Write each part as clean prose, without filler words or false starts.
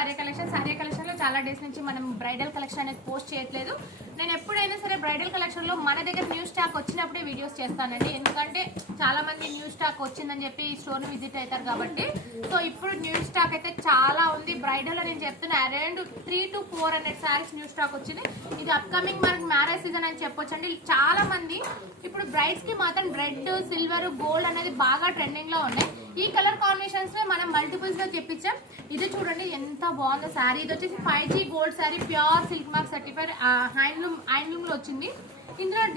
Arya collection లో చాలా days నుంచి మనం బ్రైడల్ కలెక్షన్ అనేది పోస్ట్ చేయట్లేదు. నేను ఎప్పుడైనా సరే బ్రైడల్ కలెక్షన్ లో మన దగ్గర న్యూ స్టాక్ వచ్చినప్పుడే వీడియోస్ చేస్తానండి. ఎందుకంటే చాలా మంది న్యూ స్టాక్ వచ్చిందని చెప్పి స్టోర్ ని విజిట్ అవుతారు కాబట్టి. సో ఇప్పుడు న్యూ స్టాక్ అయితే చాలా ఉంది. బ్రైడల్ నేను చెప్తున్నా around 300 to 400 saris new stock వచ్చింది. ఇది అప్కమింగ్ మనకి మ్యారేజ్ సీజన్ అని చెప్పొచ్చండి. చాలా మంది ఇప్పుడు బ్రైడ్స్ కి మాత్రం రెడ్, సిల్వర్, గోల్డ్ అనేది బాగా ట్రెండింగ్ లో ఉన్నాయి. ఈ కలర్ కాంబినేషన్స్ లో మనం మల్టిపుల్స్ లో చెప్పించాం. ఇది చూడండి ఎంత బాగుందో శారీ. ఇది వచ్చేసి 5G gold sari, pure silk mark certified handloom లో వచ్చింది.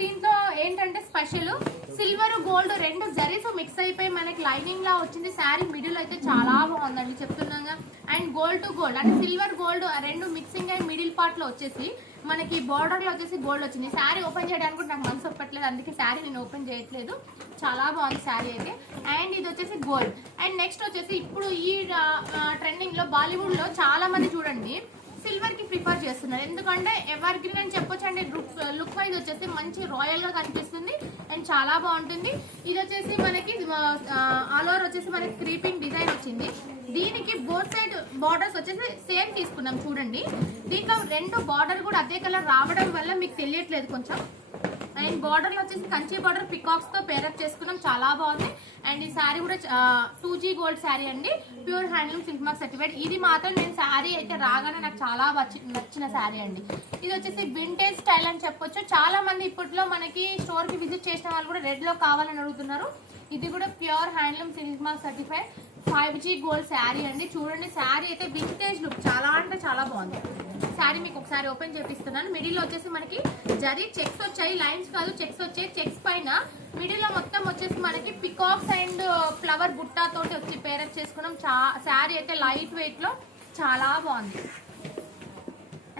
దీంట్లో ఏంటంటే స్పెషల్ సిల్వర్ గోల్డ్ రెండు జరీస్ మిక్స్ అయిపోయి మనకి లైనింగ్ లా వచ్చింది. శారీ మిడిల్ అయితే చాలా బాగుందండి చెప్తున్నాగా. అండ్ గోల్డ్ టు గోల్డ్ అంటే సిల్వర్ గోల్డ్ రెండు మిక్సింగ్ అయ్యి మిడిల్ పార్ట్ లో వచ్చేసి మనకి బార్డర్ లో వచ్చేసి గోల్డ్ వచ్చింది. శారీ ఓపెన్ చేయడానికి కూడా నాకు మనసు ఒప్పట్లేదు, అందుకే శారీ నేను ఓపెన్ చేయట్లేదు. చాలా బాగుంది శారీ అయితే. అండ్ ఇది వచ్చేసి గోల్డ్. అండ్ నెక్స్ట్ వచ్చేసి ఇప్పుడు ఈ ట్రెండింగ్ లో బాలీవుడ్ లో చాలా మంది చూడండి సిల్వర్ కి ప్రిఫర్ చేస్తున్నారు. ఎందుకంటే ఎవర్ గ్రీన్ అని చెప్పొచ్చు అండి. లుక్ వైజ్ వచ్చేసి మంచి రాయల్ గా కనిపిస్తుంది అండ్ చాలా బాగుంటుంది. ఇది వచ్చేసి మనకి ఆల్ ఓవర్ వచ్చేసి మనకి క్రీపింగ్ డిజైన్ వచ్చింది. దీనికి బోత్ సైడ్ బార్డర్స్ వచ్చేసి సేమ్ తీసుకున్నాం చూడండి. దీంట్లో రెండు బార్డర్ కూడా అదే కలర్ రావడం వల్ల మీకు తెలియట్లేదు కొంచెం. అండ్ బార్డర్ లో వచ్చేసి కంచి బార్డర్ పికాక్స్ తో పేరప్ చేసుకున్నాం, చాలా బాగుంది. అండ్ ఈ శారీ కూడా 2G గోల్డ్ శారీ అండి, pure handloom silk mark certified. ఇది మాత్రం నేను శారీ అయితే రాగానే నాకు చాలా నచ్చిన శారీ అండి. ఇది వచ్చేసి వింటేజ్ స్టైల్ అని చెప్పొచ్చు. చాలా మంది ఇప్పట్లో మనకి స్టోర్ కి విజిట్ చేసిన వాళ్ళు కూడా రెడ్ లో కావాలని అడుగుతున్నారు. ఇది కూడా pure handloom silk mark certified 5G gold sari అండి. చూడండి శారీ అయితే వింటేజ్ లుక్ చాలా అంటే చాలా బాగుంది. శారీ మీకు ఒకసారి ఓపెన్ చేపిస్తున్నాను. మిడిల్ వచ్చేసి మనకి జరీ చెక్స్ వచ్చాయి, లైన్స్ కాదు చెక్స్ వచ్చాయి. చెక్స్ పైన మిడిల్ లో మొత్తం వచ్చేసి మనకి పికాక్స్ అండ్ ఫ్లవర్ బుట్టా తోటి వచ్చి పేరప్ చేసుకున్నాం. శారీ అయితే లైట్ వెయిట్ లో చాలా బాగుంది.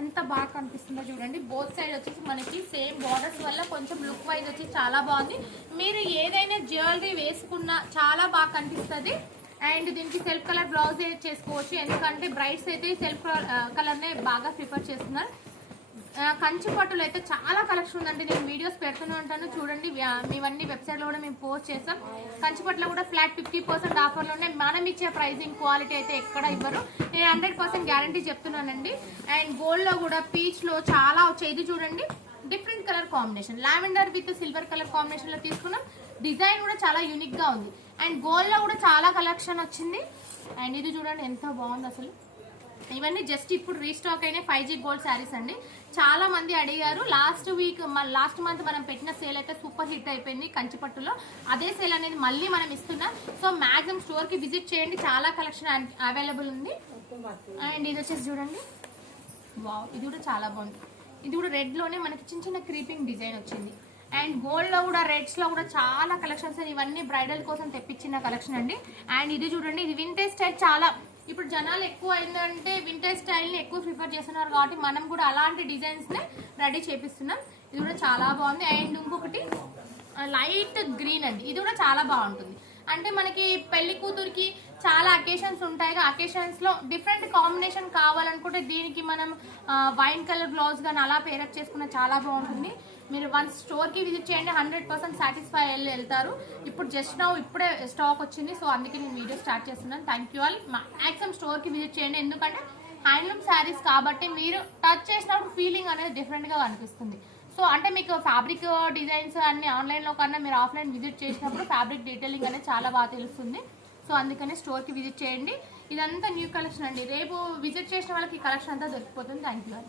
ఎంత బాగా కనిపిస్తుందో చూడండి. బోత్ సైడ్ వచ్చేసి మనకి సేమ్ బార్డర్స్ వల్ల కొంచెం లుక్ వైజ్ వచ్చి చాలా బాగుంది. మీరు ఏదైనా జ్యువెలరీ వేసుకున్నా చాలా బాగా కనిపిస్తుంది. అండ్ దీనికి సెల్ఫ్ కలర్ బ్లౌజ్ చేసుకోవచ్చు, ఎందుకంటే బ్రైడ్స్ అయితే సెల్ఫ్ కలర్నే బాగా ప్రిఫర్ చేస్తున్నారు. కంచి పట్టులు అయితే చాలా కలెక్షన్ ఉందండి. నేను వీడియోస్ పెడుతూనే ఉంటాను చూడండి. మేవన్నీ వెబ్సైట్లో కూడా మేము పోస్ట్ చేస్తాం. కంచి పట్టులో కూడా ఫ్లాట్ 50% ఆఫర్లు ఉన్నాయి. మనం ఇచ్చే ప్రైజింగ్ క్వాలిటీ అయితే ఎక్కడ ఇవ్వరు. నేను 100% గ్యారంటీ చెప్తున్నానండి. అండ్ గోల్డ్లో కూడా పీచ్లో చాలా వచ్చాయి. ఇది చూడండి different colour combination, lavender with silver colour కాంబినేషన్లో తీసుకున్నాం. డిజైన్ కూడా చాలా యూనిక్గా ఉంది. అండ్ గోల్డ్లో కూడా చాలా కలెక్షన్ వచ్చింది. అండ్ ఇది చూడండి ఎంత బాగుంది అసలు. ఇవన్నీ జస్ట్ ఇప్పుడు రీస్టాక్ అయిన 5G గోల్డ్ శారీస్ అండి. చాలా మంది అడిగారు. లాస్ట్ మంత్ మనం పెట్టిన సేల్ అయితే సూపర్ హిట్ అయిపోయింది కంచిపట్టులో. అదే సేల్ అనేది మళ్ళీ మనం ఇస్తున్నాం. సో మ్యాక్సిమం స్టోర్ కి విజిట్ చేయండి, చాలా కలెక్షన్ అవైలబుల్ ఉంది. అండ్ ఇది వచ్చేసి చూడండి, వావ్ ఇది కూడా చాలా బాగుంది. ఇది కూడా రెడ్ లోనే మనకి చిన్న చిన్న క్రీపింగ్ డిజైన్ వచ్చింది. అండ్ గోల్డ్ లో కూడా రెడ్స్ లో కూడా చాలా కలెక్షన్స్. ఇవన్నీ బ్రైడల్ కోసం తెప్పించిన కలెక్షన్ అండి. అండ్ ఇది చూడండి, ఇది వింటేజ్ స్టైల్. చాలా ఇప్పుడు జనాలు ఎక్కువ అయిందంటే వింటేజ్ స్టైల్ ని ఎక్కువ ప్రిఫర్ చేస్తున్నారు కాబట్టి మనం కూడా అలాంటి డిజైన్స్ ని రెడీ చేపిస్తున్నాం. ఇది కూడా చాలా బాగుంది. అండ్ ఇంకొకటి లైట్ గ్రీన్ అండి, ఇది కూడా చాలా బాగుంటుంది. అంటే మనకి పెళ్లి కూతురికి చాలా అకేషన్స్ ఉంటాయి. అకేషన్స్ లో డిఫరెంట్ కాంబినేషన్ కావాలనుకుంటే దీనికి మనం వైన్ కలర్ బ్లౌజ్ కానీ అలా పేరప్ చేసుకున్న చాలా బాగుంటుంది. మీరు వన్స్ స్టోర్ కి విజిట్ చేయండి, 100% సాటిస్ఫై వెళ్తారు. ఇప్పుడు జస్ట్ నౌ ఇప్పుడే స్టాక్ వచ్చింది, సో అందుకే నేను వీడియో స్టార్ట్ చేస్తున్నాను. Thank you all. Maximum store కి విజిట్ చేయండి, ఎందుకంటే హ్యాండ్లూమ్ శారీస్ కాబట్టి మీరు టచ్ చేసినప్పుడు ఫీలింగ్ అనేది డిఫరెంట్ గా అనిపిస్తుంది. సో అంటే మీకు ఫ్యాబ్రిక్ డిజైన్స్ అన్ని ఆన్లైన్లో కన్నా మీరు ఆఫ్లైన్ విజిట్ చేసినప్పుడు ఫ్యాబ్రిక్ డీటెయిలింగ్ అనేది చాలా బాగా తెలుస్తుంది. సో అందుకనే స్టోర్కి విజిట్ చేయండి. ఇదంతా న్యూ కలెక్షన్ అండి. రేపు విజిట్ చేసిన వాళ్ళకి ఈ కలెక్షన్ అంతా దొరికిపోతుంది. Thank you.